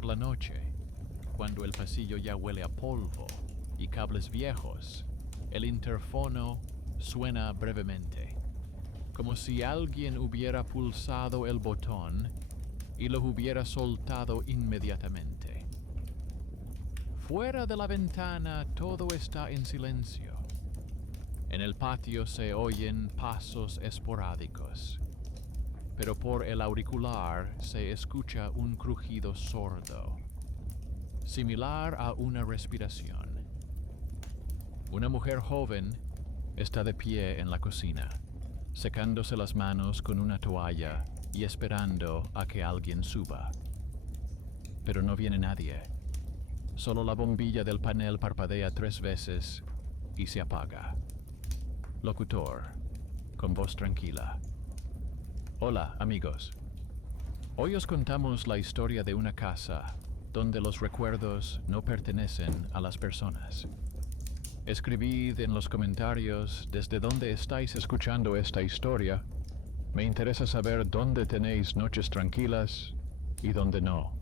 Por la noche, cuando el pasillo ya huele a polvo y cables viejos, el interfono suena brevemente, como si alguien hubiera pulsado el botón y lo hubiera soltado inmediatamente. Fuera de la ventana todo está en silencio. En el patio se oyen pasos esporádicos, pero por el auricular se escucha un crujido sordo, similar a una respiración. Una mujer joven está de pie en la cocina, secándose las manos con una toalla y esperando a que alguien suba. Pero no viene nadie. Solo la bombilla del panel parpadea 3 veces y se apaga. Locutor, con voz tranquila. Hola, amigos. Hoy os contamos la historia de una casa donde los recuerdos no pertenecen a las personas. Escribid en los comentarios desde dónde estáis escuchando esta historia. Me interesa saber dónde tenéis noches tranquilas y dónde no.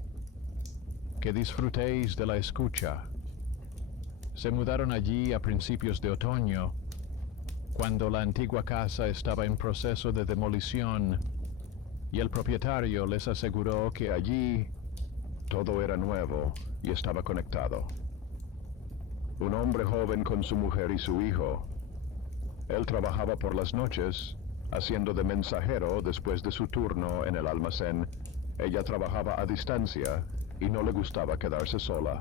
Que disfrutéis de la escucha. Se mudaron allí a principios de otoño, cuando la antigua casa estaba en proceso de demolición, y el propietario les aseguró que allí todo era nuevo y estaba conectado. Un hombre joven con su mujer y su hijo. Él trabajaba por las noches, haciendo de mensajero después de su turno en el almacén. Ella trabajaba a distancia y no le gustaba quedarse sola.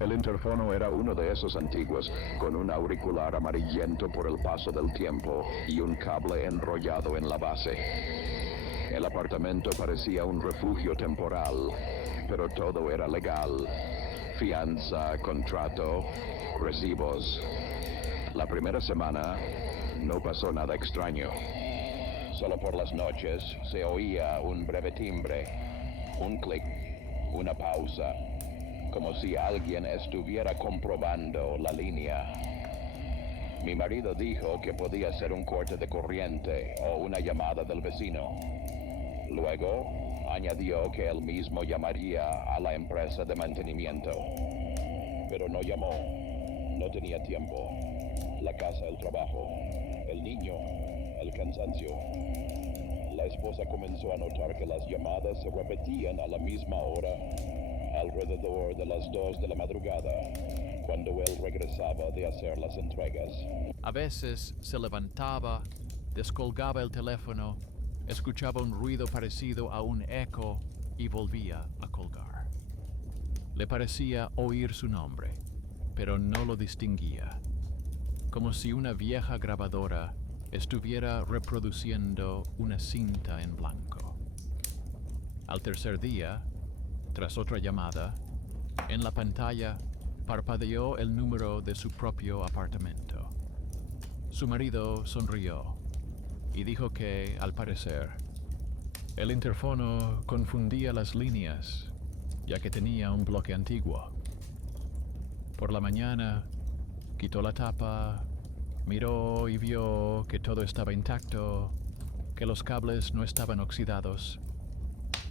El interfono era uno de esos antiguos, con un auricular amarillento por el paso del tiempo y un cable enrollado en la base. El apartamento parecía un refugio temporal, pero todo era legal. Fianza, contrato, recibos. La primera semana no pasó nada extraño. Solo por las noches se oía un breve timbre, un clic, una pausa, como si alguien estuviera comprobando la línea. Mi marido dijo que podía ser un corte de corriente o una llamada del vecino. Luego, añadió que él mismo llamaría a la empresa de mantenimiento. Pero no llamó, no tenía tiempo. La casa, el trabajo, el niño, el cansancio. La esposa comenzó a notar que las llamadas se repetían a la misma hora, alrededor de las 2 de la madrugada, cuando él regresaba de hacer las entregas. A veces se levantaba, descolgaba el teléfono, escuchaba un ruido parecido a un eco y volvía a colgar. Le parecía oír su nombre, pero no lo distinguía, como si una vieja grabadora estuviera reproduciendo una cinta en blanco. Al tercer día, tras otra llamada, en la pantalla parpadeó el número de su propio apartamento. Su marido sonrió y dijo que, al parecer, el interfono confundía las líneas, ya que tenía un bloque antiguo. Por la mañana, quitó la tapa, miró y vio que todo estaba intacto, que los cables no estaban oxidados,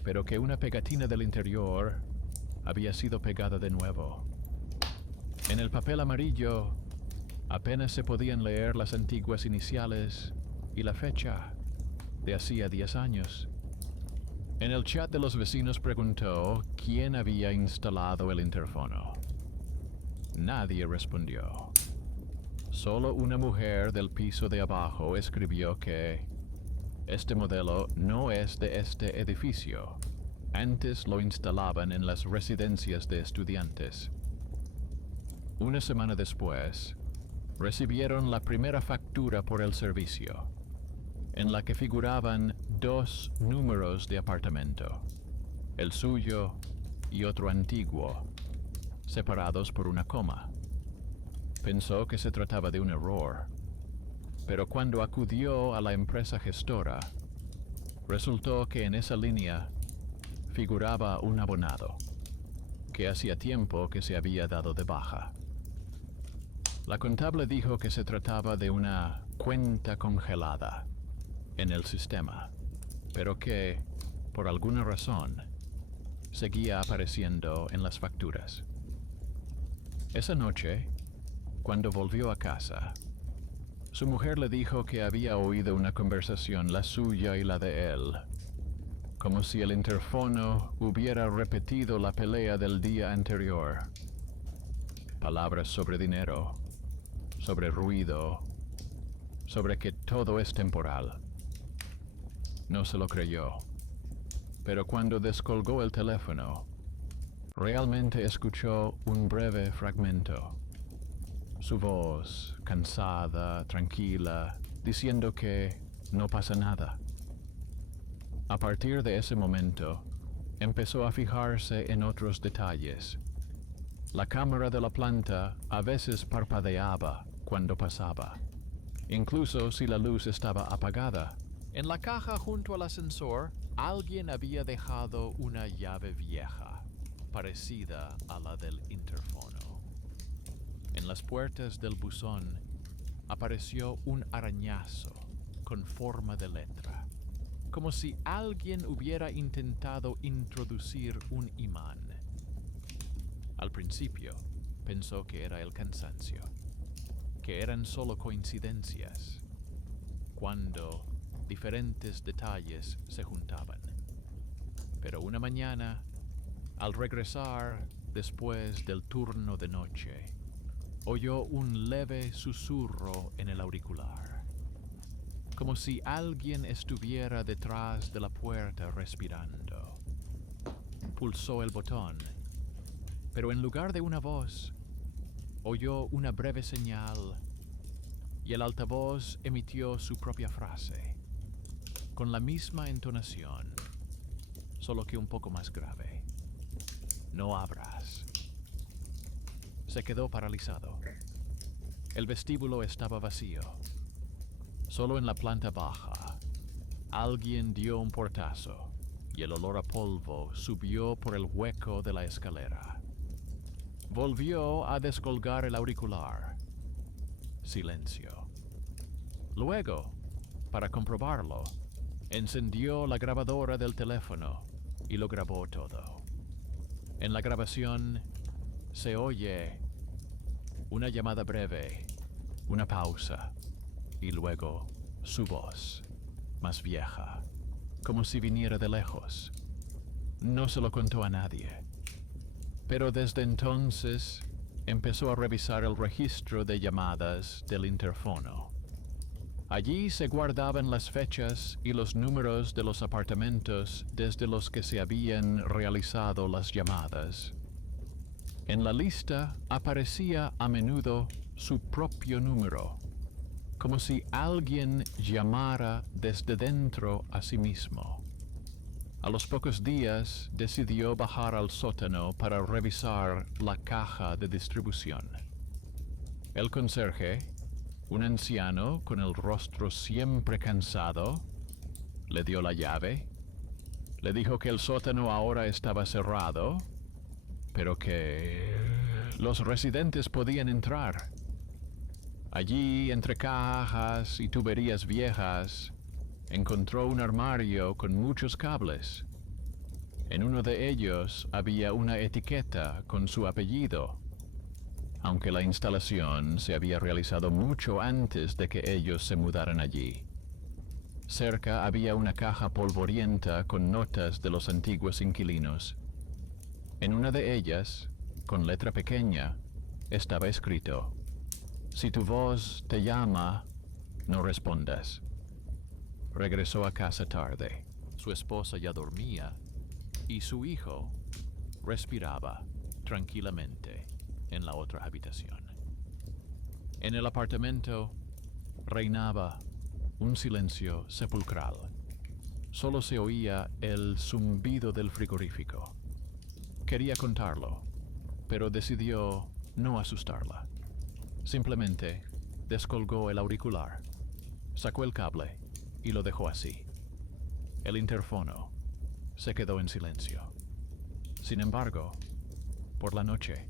pero que una pegatina del interior había sido pegada de nuevo. En el papel amarillo apenas se podían leer las antiguas iniciales y la fecha de hacía 10 años. En el chat de los vecinos preguntó quién había instalado el interfono. Nadie respondió. Solo una mujer del piso de abajo escribió que este modelo no es de este edificio. Antes lo instalaban en las residencias de estudiantes. Una semana después, recibieron la primera factura por el servicio, en la que figuraban 2 números de apartamento, el suyo y otro antiguo, separados por una coma. Pensó que se trataba de un error, pero cuando acudió a la empresa gestora, resultó que en esa línea figuraba un abonado, que hacía tiempo que se había dado de baja. La contable dijo que se trataba de una cuenta congelada en el sistema, pero que, por alguna razón, seguía apareciendo en las facturas. Esa noche, cuando volvió a casa, su mujer le dijo que había oído una conversación, la suya y la de él, como si el interfono hubiera repetido la pelea del día anterior. Palabras sobre dinero, sobre ruido, sobre que todo es temporal. No se lo creyó, pero cuando descolgó el teléfono, realmente escuchó un breve fragmento. Su voz, cansada, tranquila, diciendo que no pasa nada. A partir de ese momento, empezó a fijarse en otros detalles. La cámara de la planta a veces parpadeaba cuando pasaba, incluso si la luz estaba apagada. En la caja junto al ascensor, alguien había dejado una llave vieja, parecida a la del interfono. En las puertas del buzón apareció un arañazo con forma de letra, como si alguien hubiera intentado introducir un imán. Al principio pensó que era el cansancio, que eran solo coincidencias, cuando diferentes detalles se juntaban. Pero una mañana, al regresar después del turno de noche, oyó un leve susurro en el auricular, como si alguien estuviera detrás de la puerta respirando. Pulsó el botón, pero en lugar de una voz, oyó una breve señal y el altavoz emitió su propia frase, con la misma entonación, solo que un poco más grave. No abras. Se quedó paralizado. El vestíbulo estaba vacío. Solo en la planta baja, alguien dio un portazo y el olor a polvo subió por el hueco de la escalera. Volvió a descolgar el auricular. Silencio. Luego, para comprobarlo, encendió la grabadora del teléfono y lo grabó todo. En la grabación se oye una llamada breve, una pausa y luego su voz, más vieja, como si viniera de lejos. No se lo contó a nadie, pero desde entonces empezó a revisar el registro de llamadas del interfono. Allí se guardaban las fechas y los números de los apartamentos desde los que se habían realizado las llamadas. En la lista aparecía a menudo su propio número, como si alguien llamara desde dentro a sí mismo. A los pocos días decidió bajar al sótano para revisar la caja de distribución. El conserje, un anciano con el rostro siempre cansado, le dio la llave, le dijo que el sótano ahora estaba cerrado, pero que los residentes podían entrar. Allí, entre cajas y tuberías viejas, encontró un armario con muchos cables. En uno de ellos había una etiqueta con su apellido, aunque la instalación se había realizado mucho antes de que ellos se mudaran allí. Cerca había una caja polvorienta con notas de los antiguos inquilinos. En una de ellas, con letra pequeña, estaba escrito: "Si tu voz te llama, no respondas". Regresó a casa tarde. Su esposa ya dormía y su hijo respiraba tranquilamente en la otra habitación. En el apartamento reinaba un silencio sepulcral. Solo se oía el zumbido del frigorífico. Quería contarlo, pero decidió no asustarla. Simplemente descolgó el auricular, sacó el cable y lo dejó así. El interfono se quedó en silencio. Sin embargo, por la noche,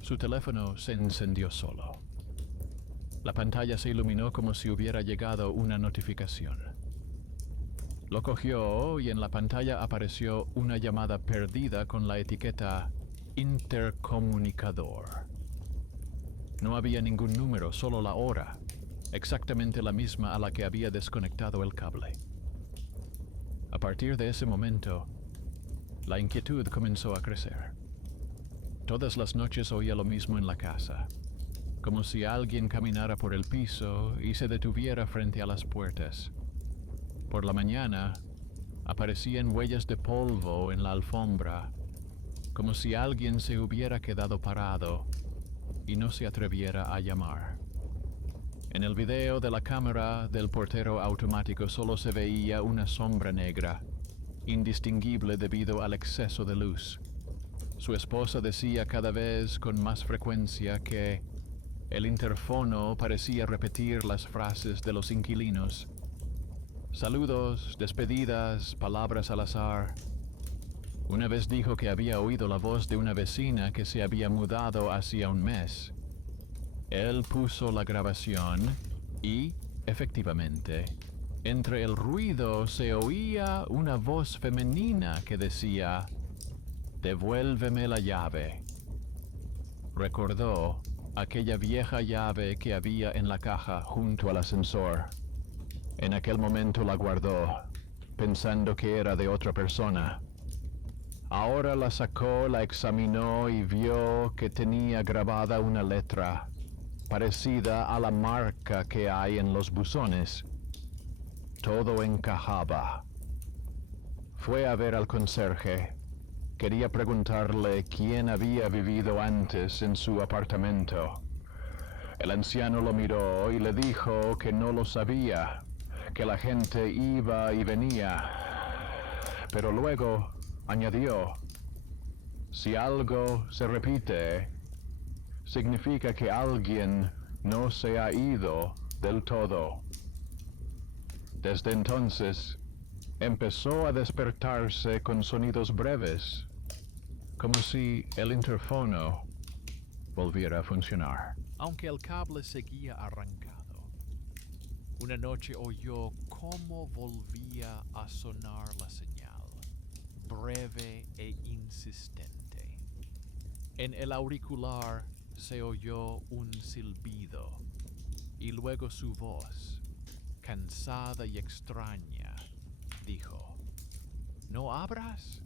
su teléfono se encendió solo. La pantalla se iluminó como si hubiera llegado una notificación. Lo cogió y en la pantalla apareció una llamada perdida con la etiqueta intercomunicador. No había ningún número, solo la hora, exactamente la misma a la que había desconectado el cable. A partir de ese momento, la inquietud comenzó a crecer. Todas las noches oía lo mismo en la casa, como si alguien caminara por el piso y se detuviera frente a las puertas. Por la mañana, aparecían huellas de polvo en la alfombra, como si alguien se hubiera quedado parado y no se atreviera a llamar. En el video de la cámara del portero automático solo se veía una sombra negra, indistinguible debido al exceso de luz. Su esposa decía cada vez con más frecuencia que el interfono parecía repetir las frases de los inquilinos. Saludos, despedidas, palabras al azar. Una vez dijo que había oído la voz de una vecina que se había mudado hacía un mes. Él puso la grabación y, efectivamente, entre el ruido se oía una voz femenina que decía: «Devuélveme la llave». Recordó aquella vieja llave que había en la caja junto al ascensor. En aquel momento la guardó, pensando que era de otra persona. Ahora la sacó, la examinó y vio que tenía grabada una letra parecida a la marca que hay en los buzones. Todo encajaba. Fue a ver al conserje. Quería preguntarle quién había vivido antes en su apartamento. El anciano lo miró y le dijo que no lo sabía, que la gente iba y venía. Pero luego añadió: si algo se repite, significa que alguien no se ha ido del todo. Desde entonces, empezó a despertarse con sonidos breves, como si el interfono volviera a funcionar. Aunque el cable seguía arrancado, una noche oyó cómo volvía a sonar la señal, breve e insistente. En el auricular se oyó un silbido y luego su voz, cansada y extraña, dijo: «¿No abras?»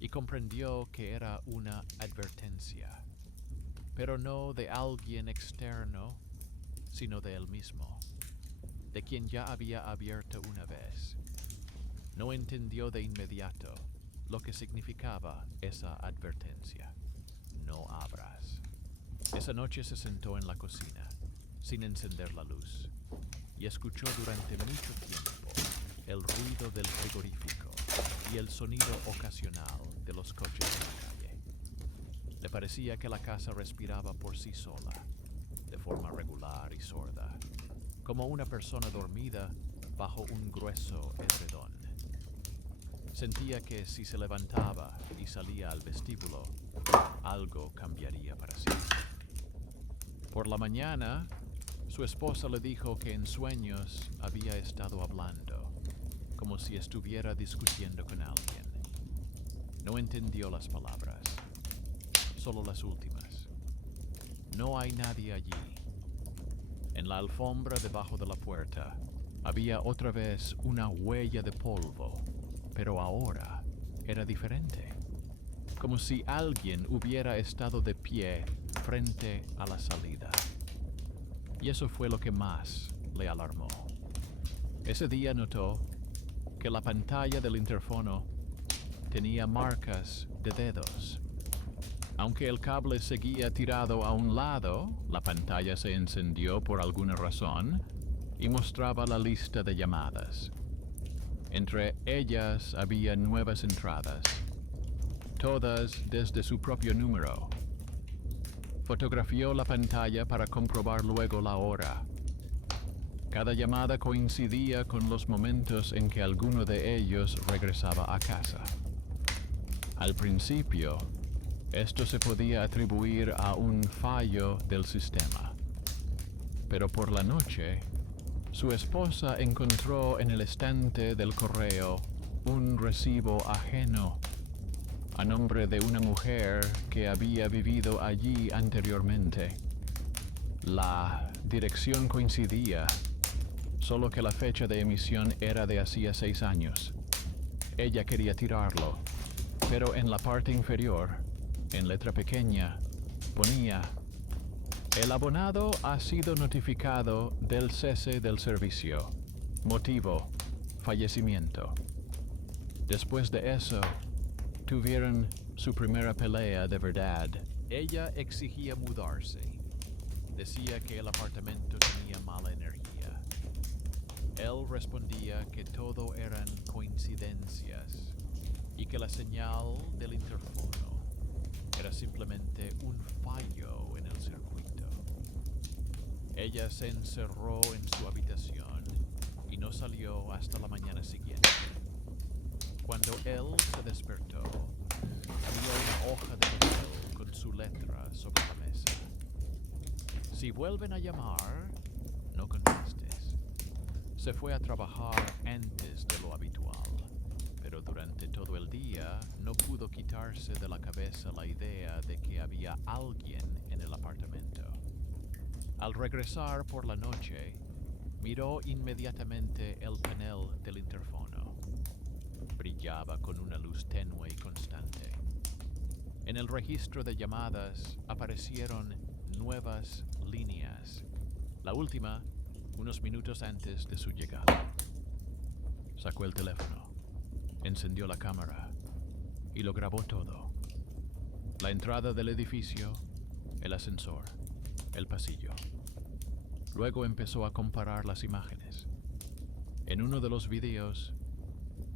Y comprendió que era una advertencia, pero no de alguien externo, sino de él mismo, de quien ya había abierto una vez. No entendió de inmediato lo que significaba esa advertencia. No abras. Esa noche se sentó en la cocina, sin encender la luz, y escuchó durante mucho tiempo el ruido del frigorífico y el sonido ocasional de los coches en la calle. Le parecía que la casa respiraba por sí sola, de forma regular y sorda, como una persona dormida bajo un grueso edredón. Sentía que si se levantaba y salía al vestíbulo, algo cambiaría para siempre. Por la mañana, su esposa le dijo que en sueños había estado hablando, como si estuviera discutiendo con alguien. No entendió las palabras, solo las últimas. No hay nadie allí. En la alfombra debajo de la puerta había otra vez una huella de polvo, pero ahora era diferente, como si alguien hubiera estado de pie frente a la salida. Y eso fue lo que más le alarmó. Ese día notó que la pantalla del interfono tenía marcas de dedos. Aunque el cable seguía tirado a un lado, la pantalla se encendió por alguna razón y mostraba la lista de llamadas. Entre ellas había nuevas entradas, todas desde su propio número. Fotografió la pantalla para comprobar luego la hora. Cada llamada coincidía con los momentos en que alguno de ellos regresaba a casa. Al principio, esto se podía atribuir a un fallo del sistema, pero por la noche Su esposa encontró en el estante del correo un recibo ajeno a nombre de una mujer que había vivido allí anteriormente. La dirección coincidía, solo que la fecha de emisión era de hacía 6 años. Ella quería tirarlo, pero en la parte inferior, en letra pequeña, ponía: el abonado ha sido notificado del cese del servicio. Motivo: fallecimiento. Después de eso, tuvieron su primera pelea de verdad. Ella exigía mudarse. Decía que el apartamento tenía mala energía. Él respondía que todo eran coincidencias y que la señal del interfono era simplemente un fallo en el circuito. Ella se encerró en su habitación y no salió hasta la mañana siguiente. Cuando él se despertó, había una hoja de papel con su letra sobre la mesa. Si vuelven a llamar, no contestes. Se fue a trabajar antes de lo habitual, pero durante todo el día no pudo quitarse de la cabeza la idea de que había alguien en el apartamento. Al regresar por la noche, miró inmediatamente el panel del interfono. Brillaba con una luz tenue y constante. En el registro de llamadas aparecieron nuevas líneas. La última, unos minutos antes de su llegada. Sacó el teléfono, encendió la cámara y lo grabó todo. La entrada del edificio, el ascensor, el pasillo. Luego empezó a comparar las imágenes. En uno de los videos,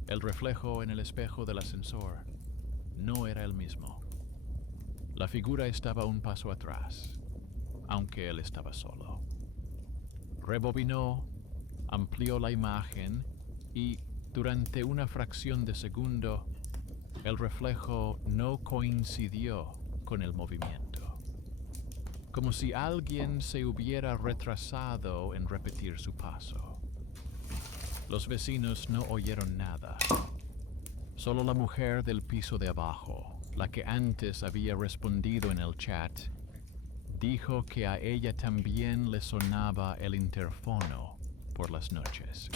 el reflejo en el espejo del ascensor no era el mismo. La figura estaba un paso atrás, aunque él estaba solo. Rebobinó, amplió la imagen y, durante una fracción de segundo, el reflejo no coincidió con el movimiento. Como si alguien se hubiera retrasado en repetir su paso. Los vecinos no oyeron nada. Solo la mujer del piso de abajo, la que antes había respondido en el chat, dijo que a ella también le sonaba el interfono por las noches.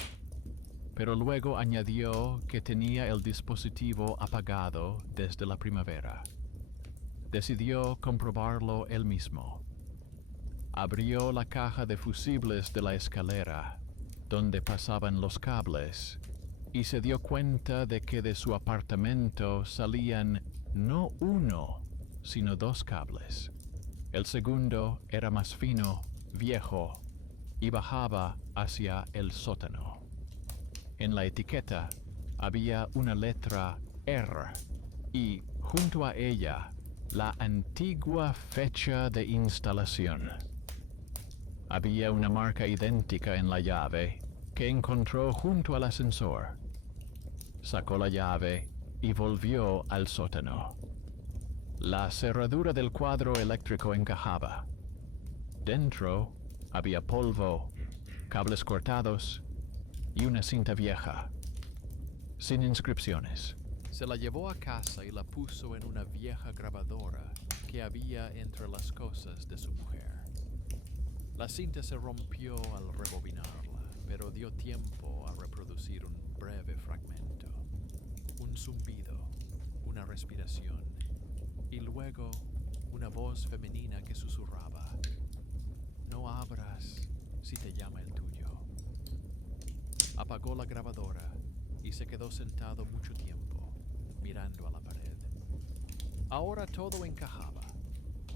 Pero luego añadió que tenía el dispositivo apagado desde la primavera. Decidió comprobarlo él mismo. Abrió la caja de fusibles de la escalera, donde pasaban los cables, y se dio cuenta de que de su apartamento salían no uno, sino 2 cables. El segundo era más fino, viejo, y bajaba hacia el sótano. En la etiqueta había una letra R y, junto a ella, la antigua fecha de instalación. Había una marca idéntica en la llave que encontró junto al ascensor. Sacó la llave y volvió al sótano. La cerradura del cuadro eléctrico encajaba. Dentro había polvo, cables cortados y una cinta vieja, sin inscripciones. Se la llevó a casa y la puso en una vieja grabadora que había entre las cosas de su mujer. La cinta se rompió al rebobinarla, pero dio tiempo a reproducir un breve fragmento. Un zumbido, una respiración, y luego una voz femenina que susurraba: "No abras si te llama el tuyo". Apagó la grabadora y se quedó sentado mucho tiempo, mirando a la pared. Ahora todo encajaba.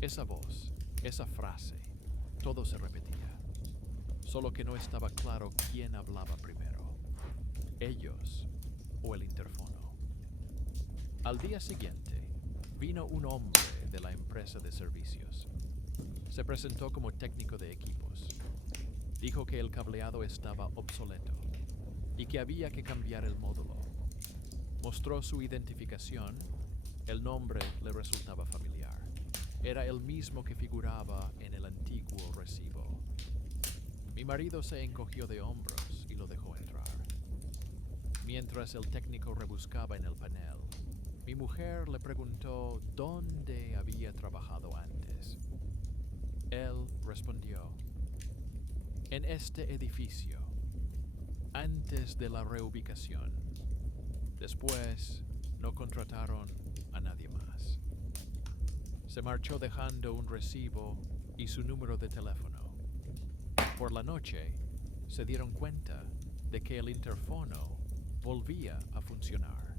Esa voz, esa frase, todo se repetía. Solo que no estaba claro quién hablaba primero, ellos o el interfono. Al día siguiente, vino un hombre de la empresa de servicios. Se presentó como técnico de equipos. Dijo que el cableado estaba obsoleto y que había que cambiar el módulo. Mostró su identificación. El nombre le resultaba familiar. Era el mismo que figuraba en el antiguo recibo. Mi marido se encogió de hombros y lo dejó entrar. Mientras el técnico rebuscaba en el panel, mi mujer le preguntó dónde había trabajado antes. Él respondió: en este edificio, antes de la reubicación. Después, no contrataron a nadie más. Se marchó dejando un recibo y su número de teléfono. Por la noche, se dieron cuenta de que el interfono volvía a funcionar,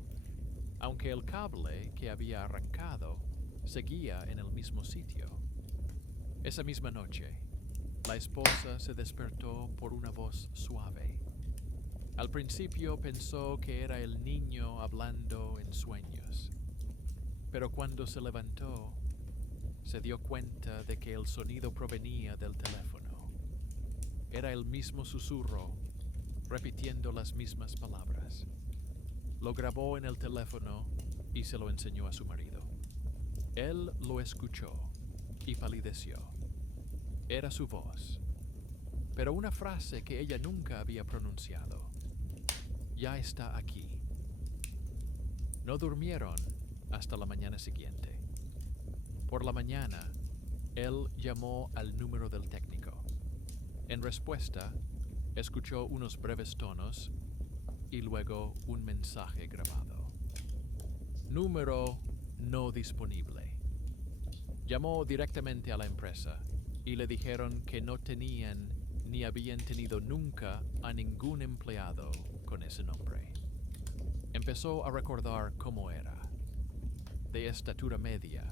aunque el cable que había arrancado seguía en el mismo sitio. Esa misma noche, la esposa se despertó por una voz suave. Al principio pensó que era el niño hablando en sueños, pero cuando se levantó, se dio cuenta de que el sonido provenía del teléfono. Era el mismo susurro, repitiendo las mismas palabras. Lo grabó en el teléfono y se lo enseñó a su marido. Él lo escuchó y palideció. Era su voz, pero una frase que ella nunca había pronunciado. Ya está aquí. No durmieron hasta la mañana siguiente. Por la mañana, él llamó al número del técnico. En respuesta, escuchó unos breves tonos y luego un mensaje grabado. Número no disponible. Llamó directamente a la empresa y le dijeron que no tenían ni habían tenido nunca a ningún empleado con ese nombre. Empezó a recordar cómo era. De estatura media,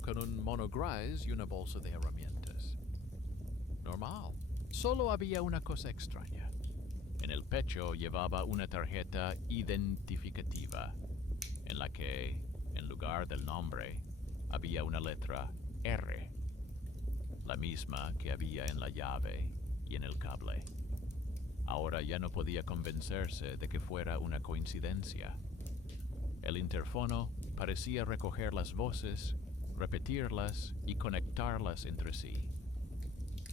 con un mono gris y una bolsa de herramientas. Normal. Solo había una cosa extraña. En el pecho llevaba una tarjeta identificativa, en la que, en lugar del nombre, había una letra R, la misma que había en la llave y en el cable. Ahora ya no podía convencerse de que fuera una coincidencia. El interfono parecía recoger las voces, repetirlas y conectarlas entre sí,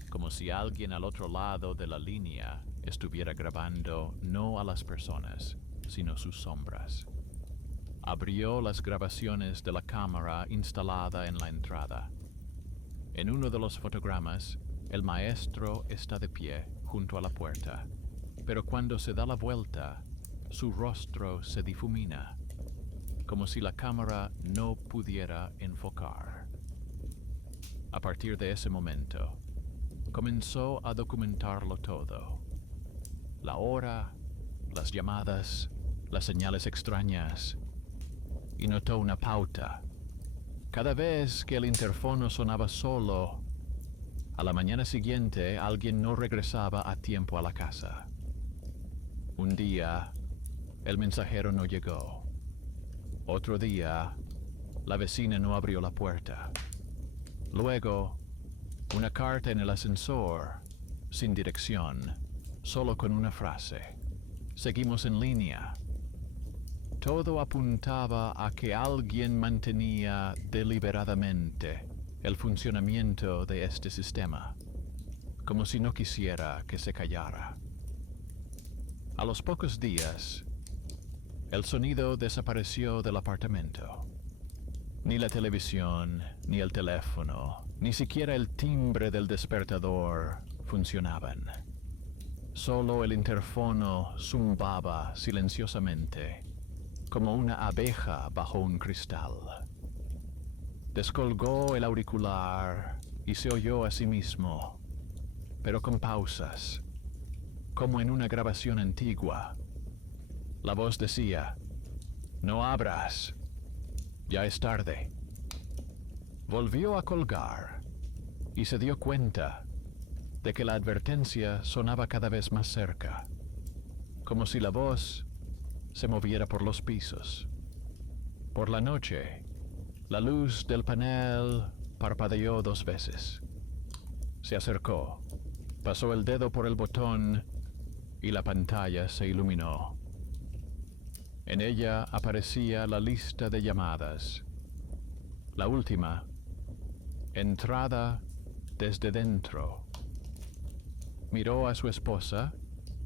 como si alguien al otro lado de la línea estuviera grabando no a las personas, sino sus sombras. Abrió las grabaciones de la cámara instalada en la entrada. En uno de los fotogramas, el maestro está de pie junto a la puerta, pero cuando se da la vuelta, su rostro se difumina, como si la cámara no pudiera enfocar. A partir de ese momento, comenzó a documentarlo todo. La hora, las llamadas, las señales extrañas, y notó una pauta. Cada vez que el interfono sonaba solo, a la mañana siguiente alguien no regresaba a tiempo a la casa. Un día, el mensajero no llegó. Otro día, la vecina no abrió la puerta. Luego, una carta en el ascensor, sin dirección, solo con una frase: seguimos en línea. Todo apuntaba a que alguien mantenía deliberadamente el funcionamiento de este sistema, como si no quisiera que se callara. A los pocos días, el sonido desapareció del apartamento. Ni la televisión, ni el teléfono, ni siquiera el timbre del despertador funcionaban. Solo el interfono zumbaba silenciosamente, como una abeja bajo un cristal. Descolgó el auricular y se oyó a sí mismo, pero con pausas, como en una grabación antigua. La voz decía: no abras, ya es tarde. Volvió a colgar y se dio cuenta de que la advertencia sonaba cada vez más cerca, como si la voz se moviera por los pisos. Por la noche, la luz del panel parpadeó 2 veces. Se acercó, pasó el dedo por el botón y la pantalla se iluminó. En ella aparecía la lista de llamadas. La última: entrada desde dentro. Miró a su esposa,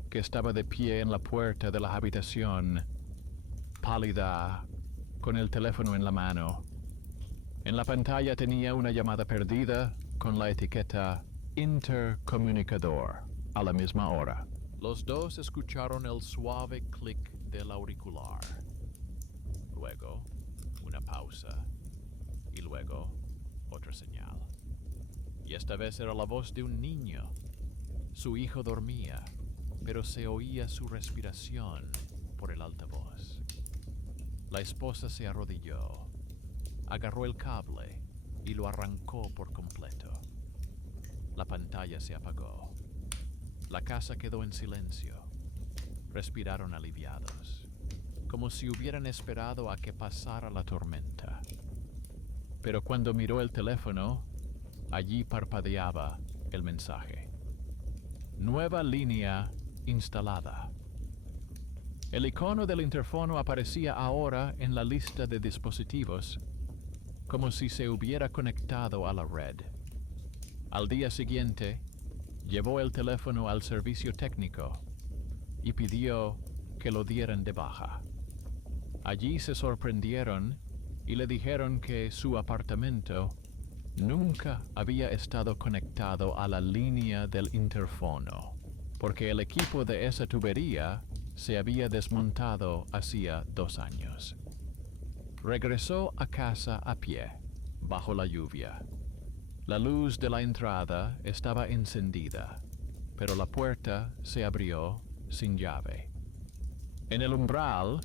que estaba de pie en la puerta de la habitación, pálida, con el teléfono en la mano. En la pantalla tenía una llamada perdida con la etiqueta intercomunicador a la misma hora. Los dos escucharon el suave clic del auricular. Luego, una pausa. Y luego, otra señal. Y esta vez era la voz de un niño. Su hijo dormía, pero se oía su respiración por el altavoz. La esposa se arrodilló, agarró el cable y lo arrancó por completo. La pantalla se apagó. La casa quedó en silencio. Respiraron aliviados, como si hubieran esperado a que pasara la tormenta. Pero cuando miró el teléfono, allí parpadeaba el mensaje. Nueva línea instalada. El icono del interfono aparecía ahora en la lista de dispositivos, como si se hubiera conectado a la red. Al día siguiente, llevó el teléfono al servicio técnico y pidió que lo dieran de baja. Allí se sorprendieron y le dijeron que su apartamento nunca había estado conectado a la línea del interfono, porque el equipo de esa tubería se había desmontado hacía 2 años. Regresó a casa a pie, bajo la lluvia. La luz de la entrada estaba encendida, pero la puerta se abrió sin llave. En el umbral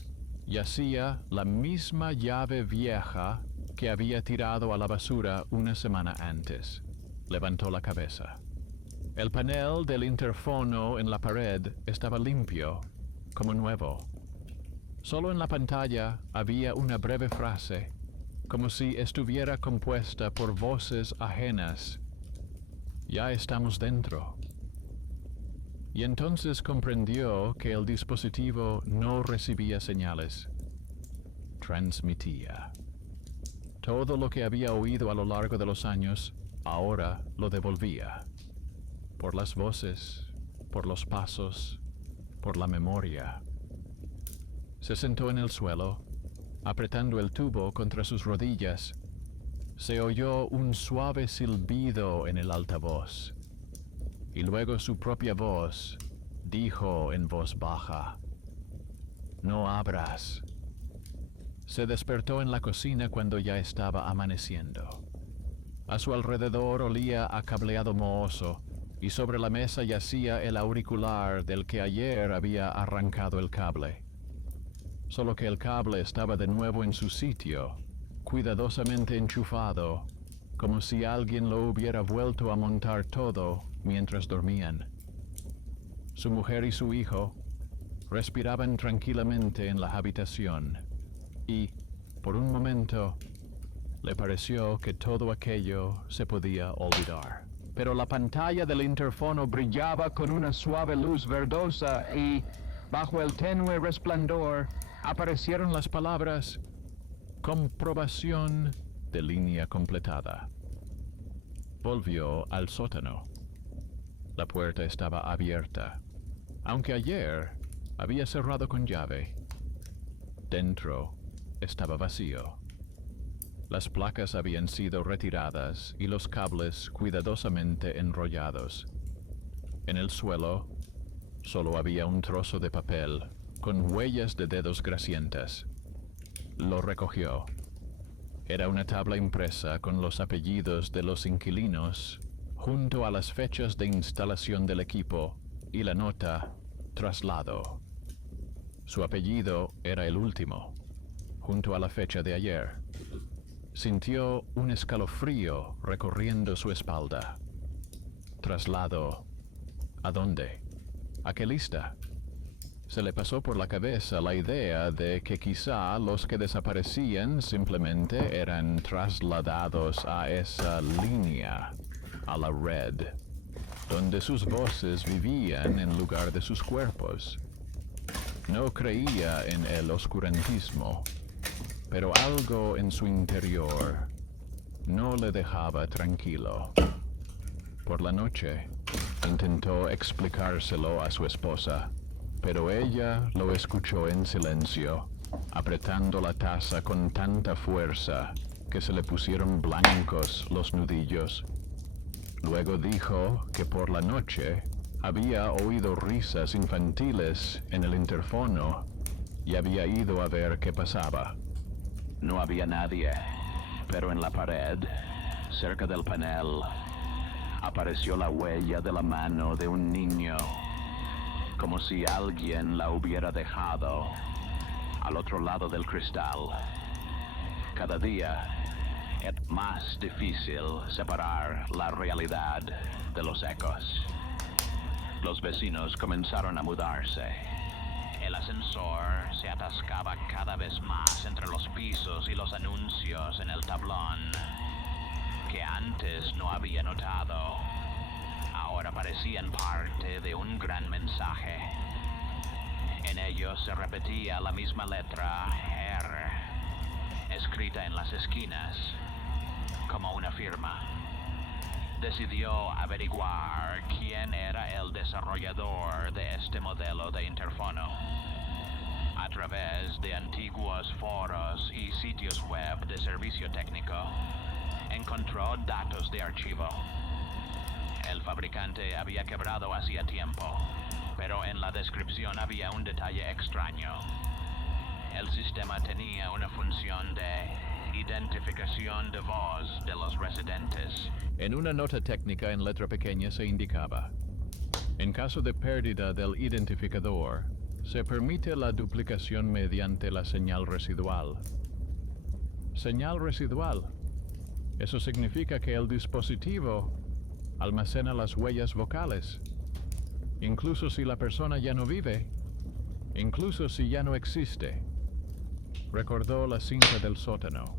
yacía la misma llave vieja que había tirado a la basura una semana antes. Levantó la cabeza. El panel del interfono en la pared estaba limpio, como nuevo. Solo en la pantalla había una breve frase, como si estuviera compuesta por voces ajenas. Ya estamos dentro. Y entonces comprendió que el dispositivo no recibía señales. Transmitía. Todo lo que había oído a lo largo de los años, ahora lo devolvía. Por las voces, por los pasos, por la memoria. Se sentó en el suelo, apretando el tubo contra sus rodillas. Se oyó un suave silbido en el altavoz. Y luego su propia voz dijo en voz baja: «No abras». Se despertó en la cocina cuando ya estaba amaneciendo. A su alrededor olía a cableado mohoso, y sobre la mesa yacía el auricular del que ayer había arrancado el cable. Solo que el cable estaba de nuevo en su sitio, cuidadosamente enchufado, como si alguien lo hubiera vuelto a montar todo mientras dormían. Su mujer y su hijo respiraban tranquilamente en la habitación, y, por un momento, le pareció que todo aquello se podía olvidar. Pero la pantalla del interfono brillaba con una suave luz verdosa y, bajo el tenue resplandor, aparecieron las palabras: «Comprobación de línea completada». Volvió al sótano. La puerta estaba abierta, aunque ayer había cerrado con llave. Dentro estaba vacío. Las placas habían sido retiradas y los cables cuidadosamente enrollados. En el suelo solo había un trozo de papel con huellas de dedos grasientas. Lo recogió. Era una tabla impresa con los apellidos de los inquilinos junto a las fechas de instalación del equipo y la nota «Traslado». Su apellido era el último, junto a la fecha de ayer. Sintió un escalofrío recorriendo su espalda. ¿Traslado? ¿A dónde? ¿A qué lista? Se le pasó por la cabeza la idea de que quizá los que desaparecían simplemente eran trasladados a esa línea, a la red, donde sus voces vivían en lugar de sus cuerpos. No creía en el oscurantismo, pero algo en su interior no le dejaba tranquilo. Por la noche, Intentó explicárselo a su esposa, pero ella lo escuchó en silencio, apretando la taza con tanta fuerza que se le pusieron blancos los nudillos. Luego dijo que por la noche había oído risas infantiles en el interfono y había ido a ver qué pasaba. No había nadie, pero en la pared, cerca del panel, apareció la huella de la mano de un niño, como si alguien la hubiera dejado al otro lado del cristal. Cada día es más difícil separar la realidad de los ecos. Los vecinos comenzaron a mudarse. El ascensor se atascaba cada vez más entre los pisos y los anuncios en el tablón, que antes no había notado. Ahora parecían parte de un gran mensaje. En ellos se repetía la misma letra R, escrita en las esquinas, como una firma. Decidió averiguar quién era el desarrollador de este modelo de interfono. A través de antiguos foros y sitios web de servicio técnico, encontró datos de archivo. El fabricante había quebrado hacía tiempo, pero en la descripción había un detalle extraño. El sistema tenía una función de identificación de voz de los residentes. En una nota técnica en letra pequeña se indicaba: en caso de pérdida del identificador, se permite la duplicación mediante la señal residual. Señal residual. Eso significa que el dispositivo almacena las huellas vocales, incluso si la persona ya no vive, incluso si ya no existe. Recordó la cinta del sótano.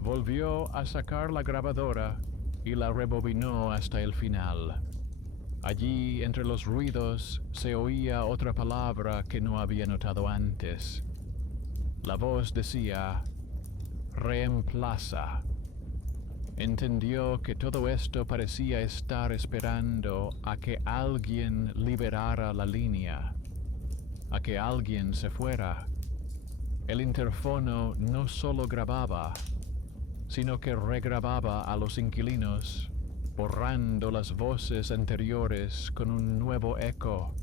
Volvió a sacar la grabadora y la rebobinó hasta el final. Allí, entre los ruidos, se oía otra palabra que no había notado antes. La voz decía: reemplaza. Entendió que todo esto parecía estar esperando a que alguien liberara la línea, a que alguien se fuera. El interfono no solo grababa, sino que regrababa a los inquilinos, borrando las voces anteriores con un nuevo eco.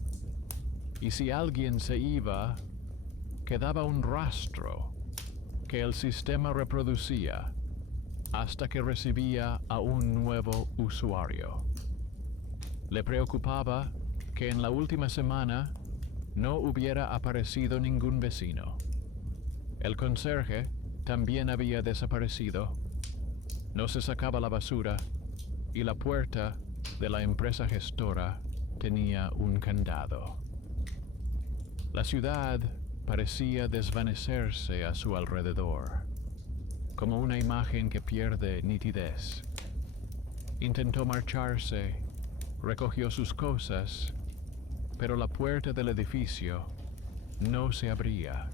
Y si alguien se iba, quedaba un rastro que el sistema reproducía hasta que recibía a un nuevo usuario. Le preocupaba que en la última semana no hubiera aparecido ningún vecino. El conserje también había desaparecido. No se sacaba la basura y la puerta de la empresa gestora tenía un candado. La ciudad parecía desvanecerse a su alrededor, como una imagen que pierde nitidez. Intentó marcharse, recogió sus cosas, pero la puerta del edificio no se abría.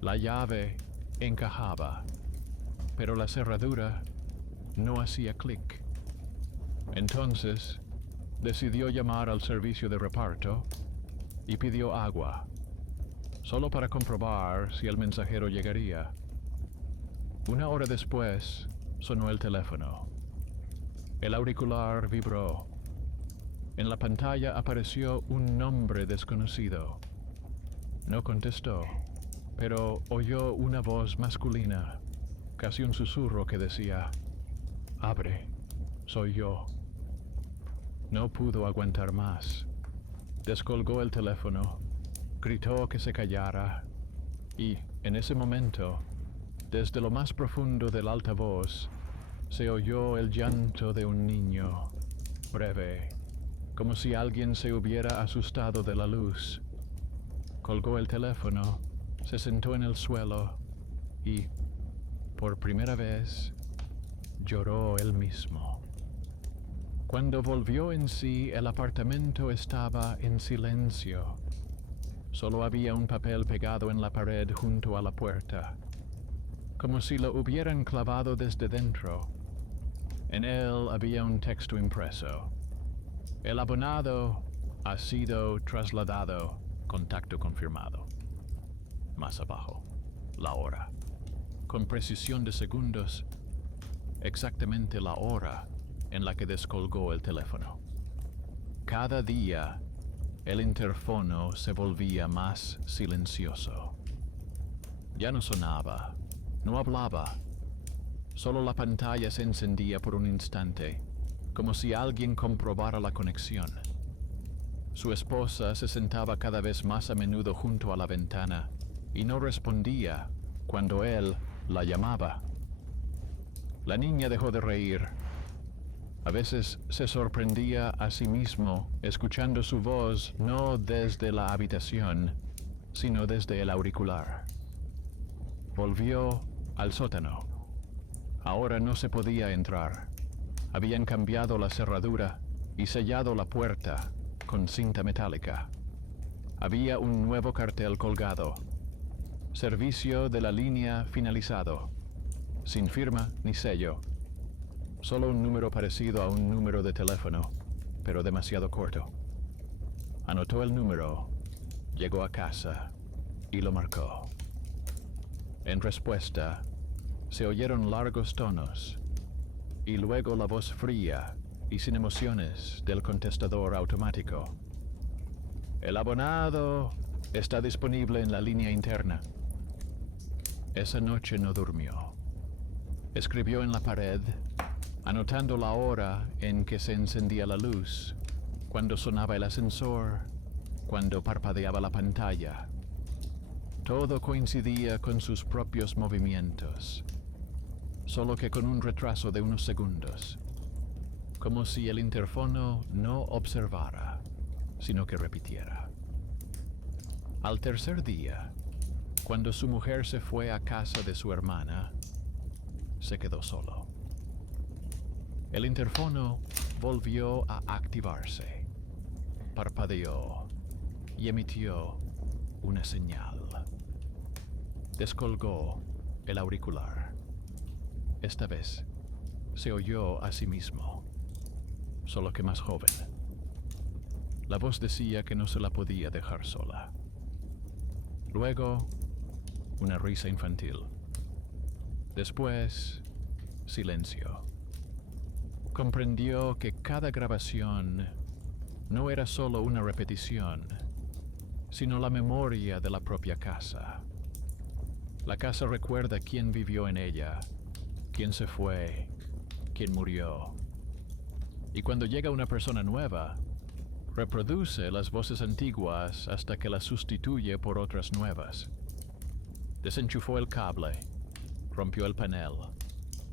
La llave encajaba, pero la cerradura no hacía clic. Entonces, decidió llamar al servicio de reparto y pidió agua, solo para comprobar si el mensajero llegaría. Una hora después, sonó el teléfono. El auricular vibró. En la pantalla apareció un nombre desconocido. No contestó, pero oyó una voz masculina, casi un susurro que decía: «Abre, soy yo». No pudo aguantar más. Descolgó el teléfono, gritó que se callara, y, en ese momento, desde lo más profundo del altavoz, se oyó el llanto de un niño, breve, como si alguien se hubiera asustado de la luz. Colgó el teléfono, se sentó en el suelo y, por primera vez, lloró él mismo. Cuando volvió en sí, el apartamento estaba en silencio. Solo había un papel pegado en la pared junto a la puerta, como si lo hubieran clavado desde dentro. En él había un texto impreso: El abonado ha sido trasladado. Contacto confirmado. Más abajo, la hora. Con precisión de segundos, exactamente la hora en la que descolgó el teléfono. Cada día, el interfono se volvía más silencioso. Ya no sonaba, no hablaba. Solo la pantalla se encendía por un instante, como si alguien comprobara la conexión. Su esposa se sentaba cada vez más a menudo junto a la ventana y no respondía cuando él la llamaba. La niña dejó de reír. A veces se sorprendía a sí mismo escuchando su voz no desde la habitación, sino desde el auricular. Volvió al sótano. Ahora no se podía entrar. Habían cambiado la cerradura y sellado la puerta con cinta metálica. Había un nuevo cartel colgado. Servicio de la línea finalizado. Sin firma ni sello. Solo un número parecido a un número de teléfono, pero demasiado corto. Anotó el número, llegó a casa y lo marcó. En respuesta, se oyeron largos tonos y luego la voz fría y sin emociones del contestador automático. El abonado está disponible en la línea interna. Esa noche no durmió. Escribió en la pared, anotando la hora en que se encendía la luz, cuando sonaba el ascensor, cuando parpadeaba la pantalla. Todo coincidía con sus propios movimientos, solo que con un retraso de unos segundos, como si el interfono no observara, sino que repitiera. Al tercer día, cuando su mujer se fue a casa de su hermana, se quedó solo. El interfono volvió a activarse, parpadeó y emitió una señal. Descolgó el auricular. Esta vez se oyó a sí mismo, solo que más joven. La voz decía que no se la podía dejar sola. Luego, una risa infantil. Después, silencio. Comprendió que cada grabación no era solo una repetición, sino la memoria de la propia casa. La casa recuerda quién vivió en ella, quién se fue, quién murió. Y cuando llega una persona nueva, reproduce las voces antiguas hasta que las sustituye por otras nuevas. Desenchufó el cable, rompió el panel,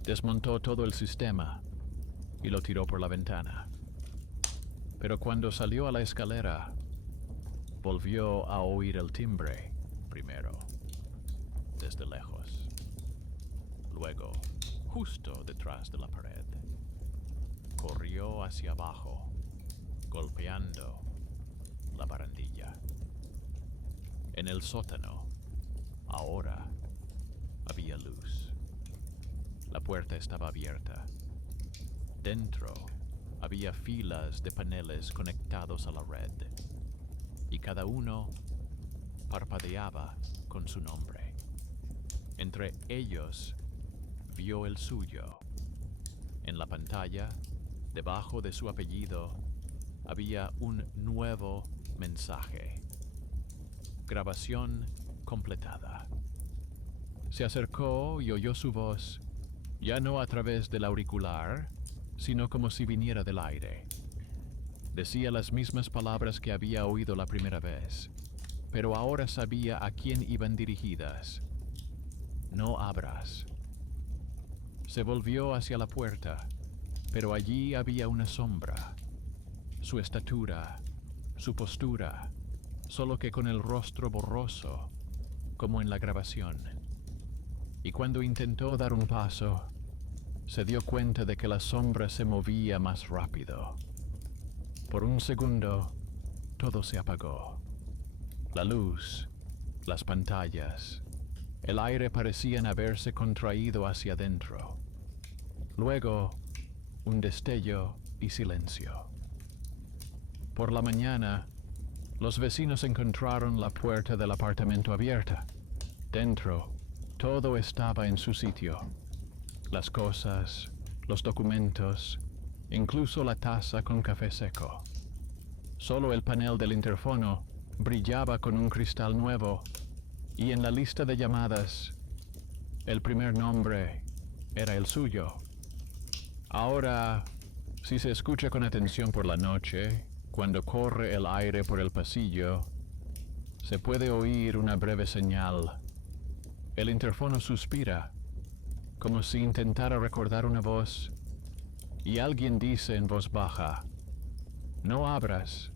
desmontó todo el sistema y lo tiró por la ventana. Pero cuando salió a la escalera, volvió a oír el timbre primero, desde lejos. Luego, justo detrás de la pared, corrió hacia abajo, golpeando la barandilla. En el sótano, ahora, había luz. La puerta estaba abierta. Dentro, había filas de paneles conectados a la red, y cada uno parpadeaba con su nombre. Entre ellos, vio el suyo. En la pantalla, debajo de su apellido, había un nuevo mensaje. Grabación completada. Se acercó y oyó su voz, ya no a través del auricular, sino como si viniera del aire. Decía las mismas palabras que había oído la primera vez, pero ahora sabía a quién iban dirigidas. No abras. Se volvió hacia la puerta, pero allí había una sombra. Su estatura, su postura, solo que con el rostro borroso, como en la grabación. Y cuando intentó dar un paso, se dio cuenta de que la sombra se movía más rápido. Por un segundo, todo se apagó. La luz, las pantallas, el aire parecían haberse contraído hacia adentro. Luego, un destello y silencio. Por la mañana, los vecinos encontraron la puerta del apartamento abierta. Dentro, todo estaba en su sitio. Las cosas, los documentos, incluso la taza con café seco. Solo el panel del interfono brillaba con un cristal nuevo, y en la lista de llamadas, el primer nombre era el suyo. Ahora, si se escucha con atención por la noche, cuando corre el aire por el pasillo, se puede oír una breve señal. El interfono suspira, como si intentara recordar una voz, y alguien dice en voz baja, «No abras,